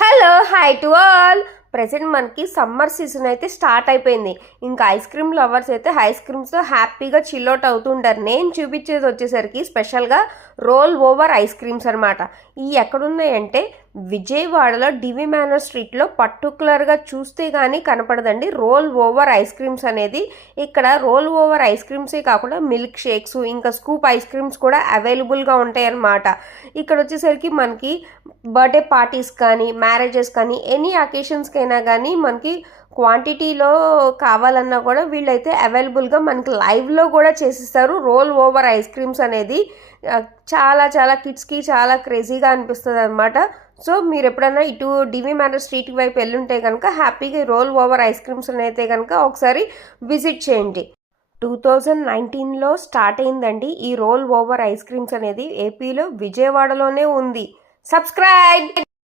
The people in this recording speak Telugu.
Hello hi to all. Present మనకి సమ్మర్ సీజన్ అయితే స్టార్ట్ అయిపోయింది. ఇంకా ఐస్ క్రీమ్ లవర్స్ అయితే ఐస్ క్రీమ్స్తో హ్యాపీగా చిల్అవుట్ అవుతుంటారు. నేను చూపించేది వచ్చేసరికి స్పెషల్గా రోల్ ఓవర్ ఐస్ క్రీమ్స్ అనమాట. ఈ ఎక్కడున్నాయంటే విజయవాడలో డివి మేనర్ స్ట్రీట్లో పర్టికులర్గా చూస్తే కానీ కనపడదండి రోల్ ఓవర్ ఐస్ క్రీమ్స్ అనేది. ఇక్కడ రోల్ ఓవర్ ఐస్ క్రీమ్సే కాకుండా మిల్క్ షేక్స్ ఇంకా స్కూప్ ఐస్ క్రీమ్స్ కూడా అవైలబుల్గా ఉంటాయి అన్నమాట. ఇక్కడ వచ్చేసరికి మనకి బర్త్డే పార్టీస్ కానీ మ్యారేజెస్ కానీ ఎనీ అకేషన్స్కైనా కానీ మనకి క్వాంటిటీలో కావాలన్నా కూడా వీళ్ళైతే అవైలబుల్గా మనకి లైవ్లో కూడా చేసిస్తారు రోల్ ఓవర్ ఐస్ క్రీమ్స్ అనేది. చాలా చాలా కిడ్స్కి చాలా క్రేజీగా అనిపిస్తుంది అనమాట. సో మీరు ఎప్పుడైనా ఇటు డివి మేనర్ స్ట్రీట్ వైపు వెళ్ళుంటే కనుక హ్యాపీగా రోల్ ఓవర్ ఐస్ క్రీమ్స్ అయితే కనుక ఒకసారి విజిట్ చేయండి. 2019లో స్టార్ట్ అయిందండి ఈ రోల్ ఓవర్ ఐస్ క్రీమ్స్ అనేది. ఏపీలో విజయవాడలోనే ఉంది. సబ్స్క్రైబ్.